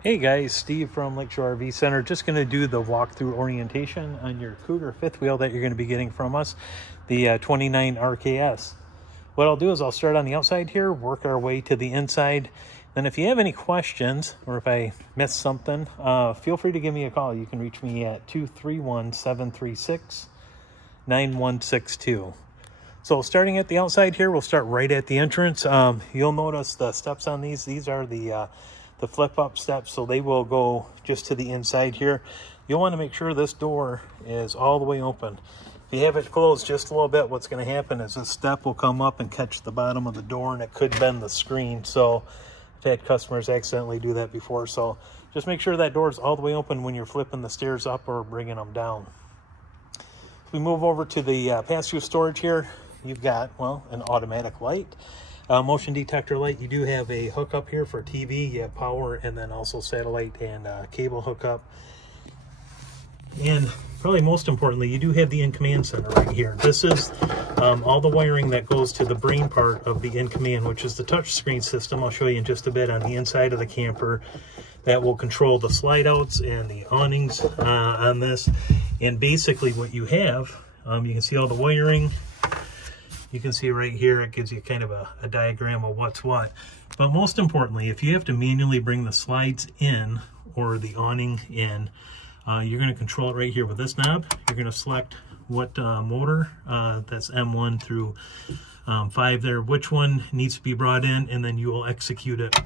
Hey guys, Steve from Lakeshore RV Center. Just going to do the walkthrough orientation on your Cougar fifth wheel that you're going to be getting from us, the 29 RKS. What I'll do is I'll start on the outside here, work our way to the inside. Then if you have any questions or if I missed something, feel free to give me a call. You can reach me at 231-736-9162. So starting at the outside here, we'll start right at the entrance. You'll notice the steps on these. These are the flip-up steps, so they will go just to the inside here. You'll want to make sure this door is all the way open. If you have it closed just a little bit, what's going to happen is this step will come up and catch the bottom of the door, and it could bend the screen. So I've had customers accidentally do that before. So just make sure that door is all the way open when you're flipping the stairs up or bringing them down. If we move over to the pass-through storage here, you've got, well, an automatic light. Motion detector light. You do have a hookup here for TV, you have power, and then also satellite and cable hookup. And probably most importantly, you do have the in-command center right here. This is all the wiring that goes to the brain part of the in-command, which is the touch screen system. I'll show you in just a bit on the inside of the camper that will control the slide outs and the awnings on this. And basically what you have, you can see all the wiring. You can see right here, it gives you kind of a diagram of what's what. But most importantly, if you have to manually bring the slides in or the awning in, you're going to control it right here with this knob. You're going to select what motor, that's M1 through 5 there, which one needs to be brought in, and then you will execute it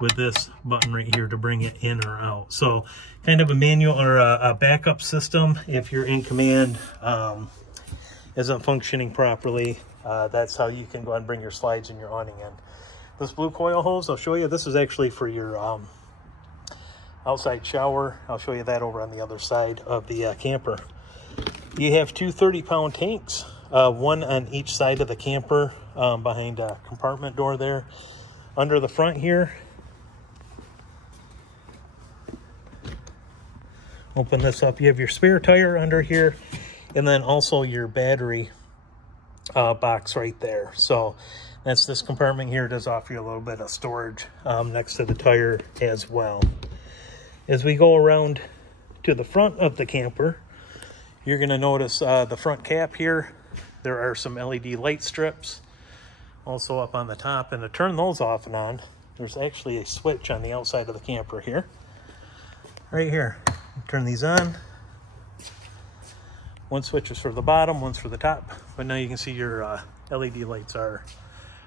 with this button right here to bring it in or out. So kind of a manual or a backup system if your in command isn't functioning properly. That's how you can go and bring your slides and your awning in. This blue coil hose, I'll show you. This is actually for your outside shower. I'll show you that over on the other side of the camper. You have two 30-pound tanks, one on each side of the camper behind a compartment door there. Under the front here, open this up. You have your spare tire under here, and then also your battery box right there. So that's this compartment here. It does offer you a little bit of storage next to the tire as well. As we go around to the front of the camper, you're going to notice the front cap here. There are some LED light strips also up on the top, and to turn those off and on, there's actually a switch on the outside of the camper here. Right here. Turn these on. One switch is for the bottom, one's for the top, but now you can see your LED lights are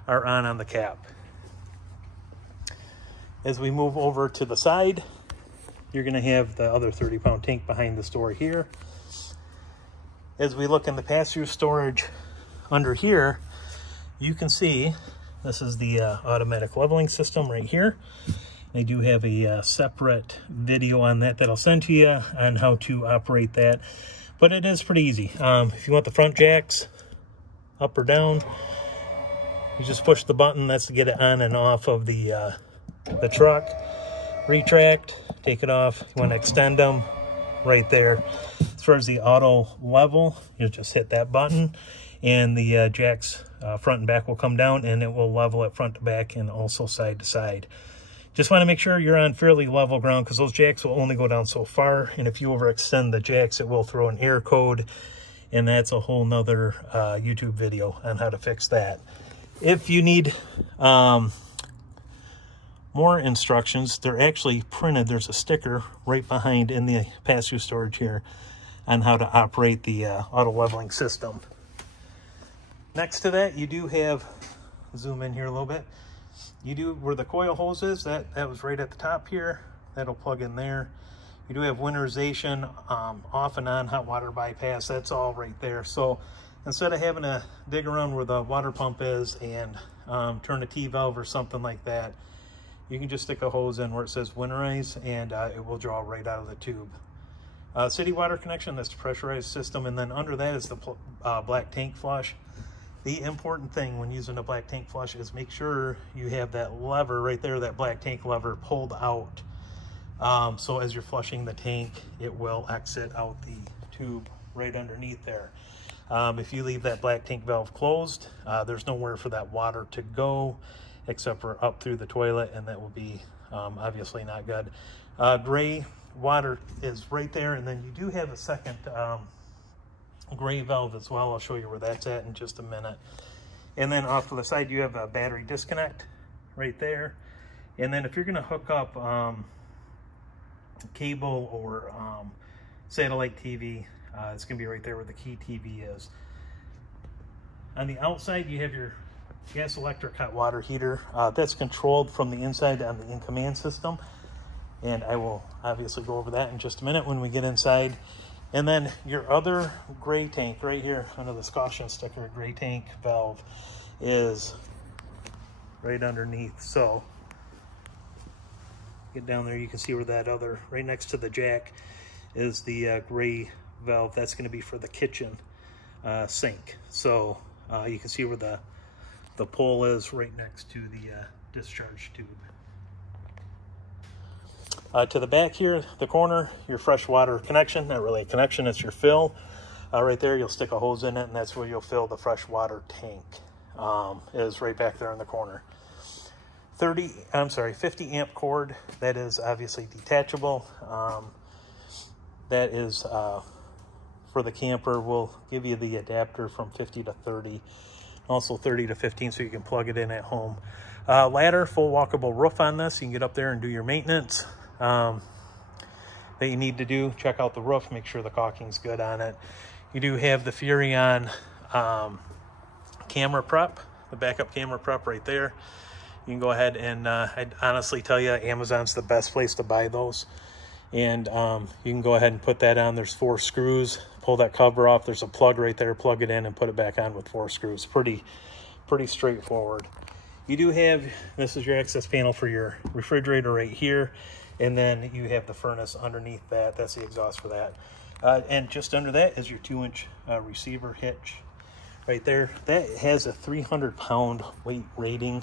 on the cap. As we move over to the side, you're going to have the other 30-pound tank behind this door here. As we look in the pass-through storage under here, you can see this is the automatic leveling system right here. They do have a separate video on that I'll send to you on how to operate that. But it is pretty easy. If you want the front jacks up or down, you just push the button. That's to get it on and off of the truck. Retract, take it off. You want to extend them right there. As far as the auto level, you just hit that button, and the jacks front and back will come down, and it will level it front to back and also side to side. Just want to make sure you're on fairly level ground, because those jacks will only go down so far, and if you overextend the jacks, it will throw an error code, and that's a whole nother YouTube video on how to fix that. If you need more instructions, they're actually printed. There's a sticker right behind in the pass-through storage here on how to operate the auto leveling system. Next to that, you do have, zoom in here a little bit, you do, where the coil hose is, that was right at the top here. That'll plug in there. You do have winterization, off and on, hot water bypass. That's all right there. So instead of having to dig around where the water pump is and turn a T-valve or something like that, you can just stick a hose in where it says winterize, and it will draw right out of the tube. City water connection, that's the pressurized system, and then under that is the black tank flush. The important thing when using a black tank flush is make sure you have that lever right there, that black tank lever, pulled out. So as you're flushing the tank, it will exit out the tube right underneath there. If you leave that black tank valve closed, there's nowhere for that water to go except for up through the toilet, and that will be Obviously not good. Gray water is right there, and then you do have a second gray valve as well. I'll show you where that's at in just a minute. And then off to the side, you have a battery disconnect right there. And then if you're going to hook up cable or satellite TV, it's going to be right there where the key TV is. On the outside, you have your gas electric hot water heater. That's controlled from the inside on the in-command system. And I will obviously go over that in just a minute when we get inside. And then your other gray tank right here under this caution sticker, gray tank valve, is right underneath. So get down there, you can see where that other, right next to the jack, is the gray valve. That's going to be for the kitchen sink. So you can see where the pole is right next to the discharge tube. To the back here, the corner, your fresh water connection. Not really a connection, it's your fill. Right there, you'll stick a hose in it, and that's where you'll fill the fresh water tank. Is right back there in the corner. 50 amp cord. That is obviously detachable. That is for the camper. We'll give you the adapter from 50 to 30, also 30 to 15, so you can plug it in at home. Ladder, full walkable roof on this. You can get up there and do your maintenance that you need to do. Check out the roof, make sure the caulking's good on it. You do have the Furrion camera prep, the backup camera prep right there. You can go ahead and I'd honestly tell you Amazon's the best place to buy those. And you can go ahead and put that on. There's 4 screws. Pull that cover off. There's a plug right there. Plug it in and put it back on with 4 screws. Pretty straightforward. You do have, this is your access panel for your refrigerator right here. And then you have the furnace underneath that. That's the exhaust for that. And just under that is your 2-inch receiver hitch right there. That has a 300-pound weight rating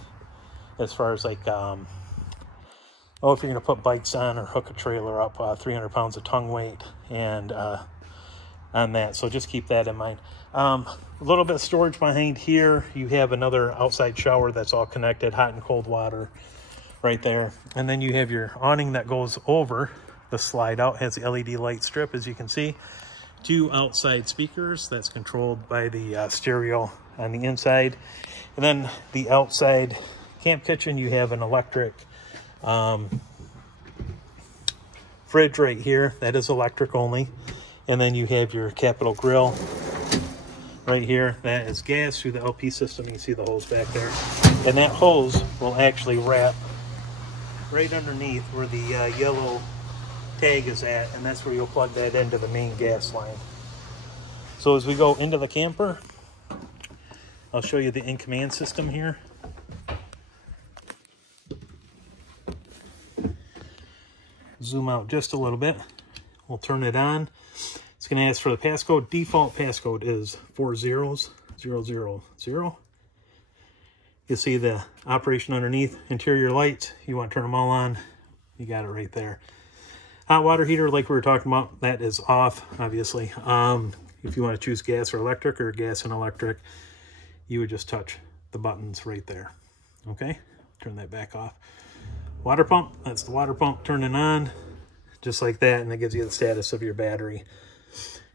as far as like, if you're going to put bikes on or hook a trailer up, 300 pounds of tongue weight and on that. So just keep that in mind. A little bit of storage behind here. You have another outside shower that's all connected, hot and cold water right there. And then you have your awning that goes over the slide out, has the LED light strip, as you can see. 2 outside speakers that's controlled by the stereo on the inside. And then the outside camp kitchen, you have an electric fridge right here. That is electric only. And then you have your Capital Grill right here. That is gas through the LP system. You can see the hose back there. And that hose will actually wrap right underneath where the yellow tag is at, and that's where you'll plug that into the main gas line. So as we go into the camper, I'll show you the in-command system here. Zoom out just a little bit. We'll turn it on. It's going to ask for the passcode. Default passcode is 40000. You'll see the operation underneath. Interior lights, you want to turn them all on, you got it right there. Hot water heater, like we were talking about, that is off, obviously. If you want to choose gas or gas and electric, you would just touch the buttons right there. Okay, turn that back off. Water pump, that's the water pump turning on, just like that, and that gives you the status of your battery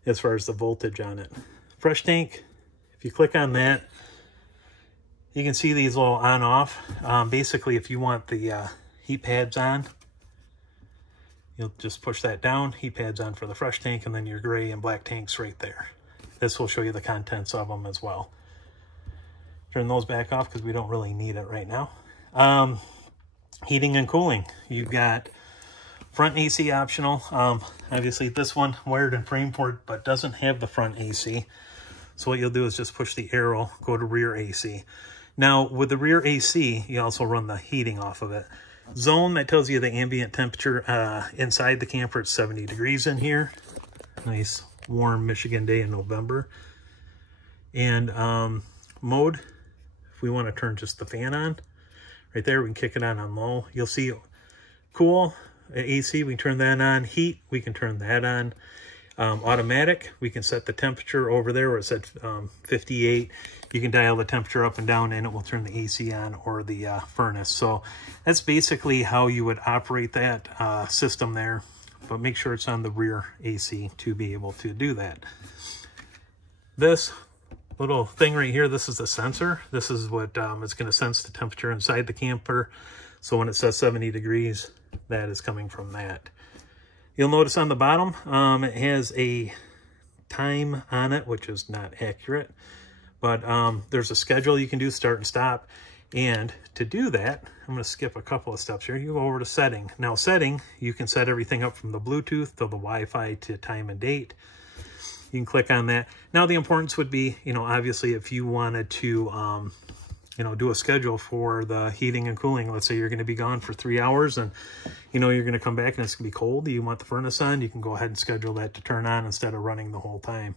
as far as the voltage on it. Fresh tank, if you click on that, you can see these little on-off. Basically, if you want the heat pads on, you'll just push that down, heat pads on for the fresh tank, and then your gray and black tanks right there. This will show you the contents of them as well. Turn those back off because we don't really need it right now. Heating and cooling. You've got front AC optional. Obviously, this one wired and framed for it, but doesn't have the front AC. So what you'll do is just push the arrow, go to rear AC. Now, with the rear AC, you also run the heating off of it. Zone, that tells you the ambient temperature inside the camper. It's 70 degrees in here. Nice warm Michigan day in November. And mode, if we want to turn just the fan on, right there, we can kick it on low. You'll see cool, AC, we can turn that on. Heat, we can turn that on. Automatic, we can set the temperature over there where it said 58. You can dial the temperature up and down and it will turn the AC on or the furnace. So that's basically how you would operate that system there, but make sure it's on the rear AC to be able to do that. This little thing right here, this is the sensor. This is what it's going to sense the temperature inside the camper. So when it says 70 degrees, that is coming from that. You'll notice on the bottom, it has a time on it, which is not accurate, but there's a schedule you can do, start and stop. And to do that, I'm going to skip a couple of steps here. You go over to setting. Now setting, you can set everything up from the Bluetooth to the Wi-Fi to time and date. You can click on that. Now the importance would be, you know, obviously if you wanted to, you know, do a schedule for the heating and cooling. Let's say you're going to be gone for 3 hours and, you know, you're going to come back and it's going to be cold. You want the furnace on, you can go ahead and schedule that to turn on instead of running the whole time.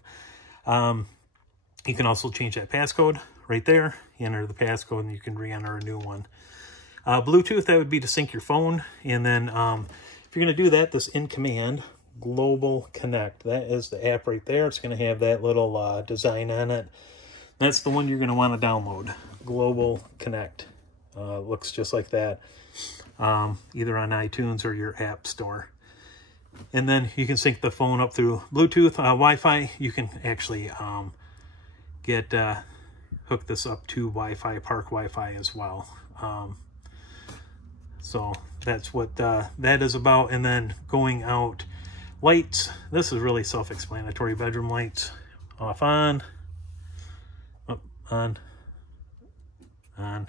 You can also change that passcode right there. You enter the passcode and you can re-enter a new one. Bluetooth, that would be to sync your phone. And then if you're going to do that, this in command Global Connect, that is the app right there. It's going to have that little design on it. That's the one you're going to want to download. Global Connect. Looks just like that. Either on iTunes or your app store. And then you can sync the phone up through Bluetooth, Wi-Fi. You can actually hook this up to Wi-Fi, park Wi-Fi as well. So that's what that is about. And then going out, lights. This is really self-explanatory. Bedroom lights, off, on, up, on.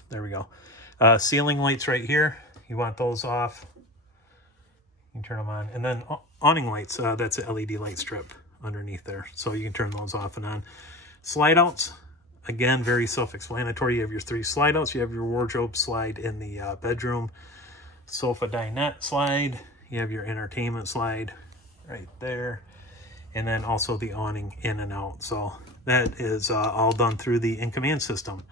There we go. Ceiling lights right here. You want those off. You can turn them on. And then awning lights. That's an LED light strip underneath there. So you can turn those off and on. Slide outs. Again, very self-explanatory. You have your 3 slide outs. You have your wardrobe slide in the bedroom. Sofa dinette slide. You have your entertainment slide right there. And then also the awning in and out. So that is all done through the in-command system.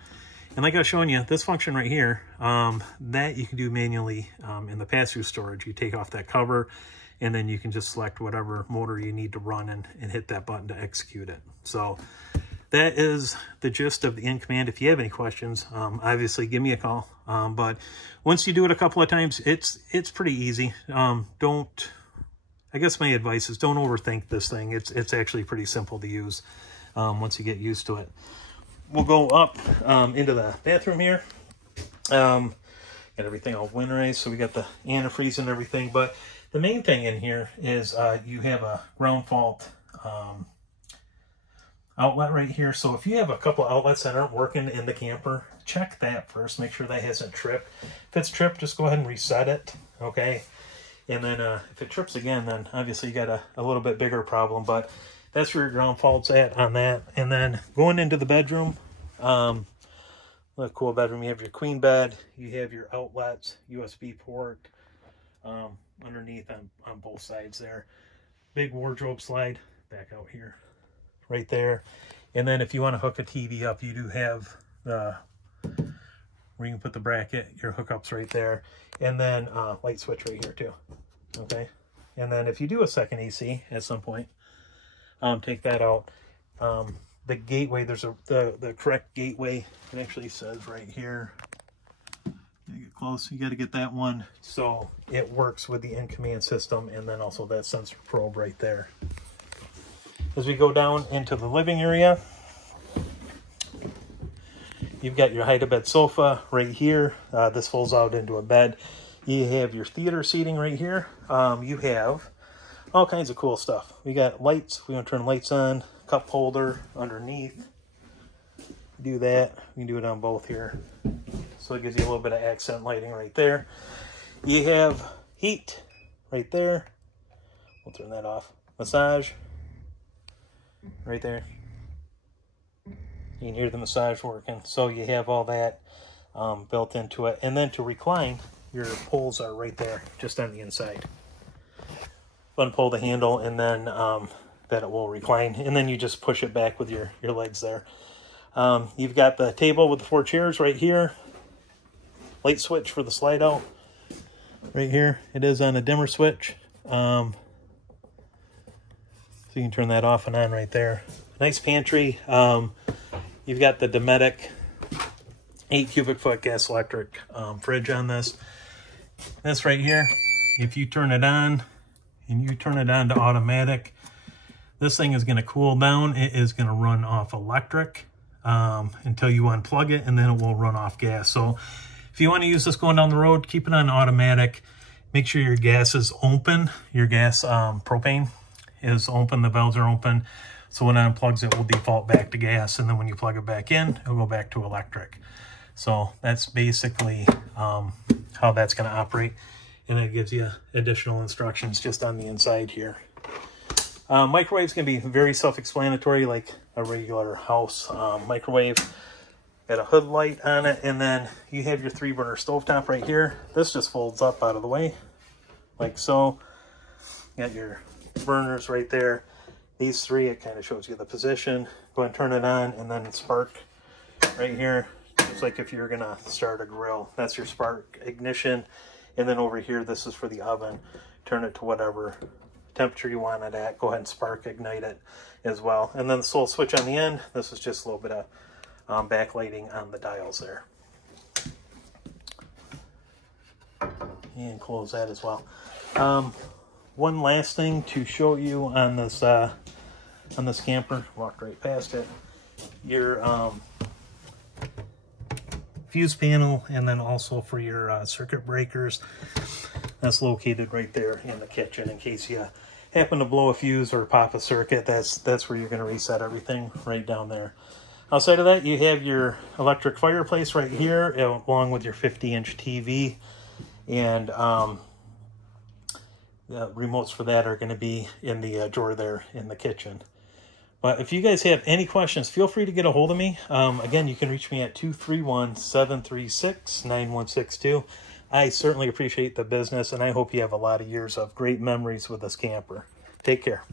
And like I was showing you, this function right here, that you can do manually in the pass-through storage. You take off that cover, and then you can just select whatever motor you need to run and hit that button to execute it. So that is the gist of the in-command. If you have any questions, obviously give me a call. But once you do it a couple of times, it's pretty easy. I guess my advice is don't overthink this thing. It's actually pretty simple to use once you get used to it. We'll go up into the bathroom here. Got everything all winterized, so we got the antifreeze and everything. But the main thing in here is you have a ground fault outlet right here. So if you have a couple outlets that aren't working in the camper, check that first. Make sure that hasn't tripped. If it's tripped, just go ahead and reset it, okay? And then if it trips again, then obviously you got a little bit bigger problem. But that's where your ground fault's at on that. And then going into the bedroom, a cool bedroom. You have your queen bed. You have your outlets, USB port underneath on both sides there. Big wardrobe slide back out here, right there. And then if you want to hook a TV up, you do have the where you can put the bracket, your hookups right there. And then light switch right here too. Okay. And then if you do a second AC at some point, take that out. The gateway, there's the correct gateway. It actually says right here. You get close, you got to get that one so it works with the in-command system, and then also that sensor probe right there. As we go down into the living area, you've got your hide-a-bed sofa right here. This folds out into a bed. You have your theater seating right here. You have all kinds of cool stuff. We got lights. We want to turn lights on. Cup holder underneath. Do that. We can do it on both here. So it gives you a little bit of accent lighting right there. You have heat right there. We'll turn that off. Massage right there. You can hear the massage working. So you have all that built into it. And then to recline, your poles are right there, just on the inside. Unpull the handle, and then that it will recline, and then you just push it back with your legs there. You've got the table with the 4 chairs right here. Light switch for the slide out right here. It is on a dimmer switch. So So you can turn that off and on right there. Nice pantry. You've got the Dometic 8 cubic foot gas electric fridge on this. This right here, if you turn it on and you turn it on to automatic, this thing is going to cool down. It is going to run off electric until you unplug it, and then it will run off gas. So if you want to use this going down the road, keep it on automatic. Make sure your gas is open. Your gas propane is open. The valves are open. So when it unplugs, it will default back to gas. And then when you plug it back in, it'll go back to electric. So that's basically how that's going to operate. And it gives you additional instructions just on the inside here. Microwave's going to be very self-explanatory, like a regular house microwave. Got a hood light on it, and then you have your 3-burner stovetop right here. This just folds up out of the way, like so. You got your burners right there. These 3, it kind of shows you the position. Go ahead and turn it on, and then spark right here. Just like if you're gonna start a grill. That's your spark ignition. And then over here, this is for the oven. Turn it to whatever temperature you want it at. Go ahead and spark ignite it as well. And then this little switch on the end, this is just a little bit of backlighting on the dials there. And close that as well. One last thing to show you on this camper. Walked right past it. Your fuse panel, and then also for your circuit breakers. That's located right there in the kitchen in case you happen to blow a fuse or pop a circuit. That's where you're going to reset everything, right down there. Outside of that, you have your electric fireplace right here, along with your 50-inch TV. And the remotes for that are going to be in the drawer there in the kitchen. But if you guys have any questions, feel free to get a hold of me. Again, you can reach me at 231-736-9162. I certainly appreciate the business, and I hope you have a lot of years of great memories with this camper. Take care.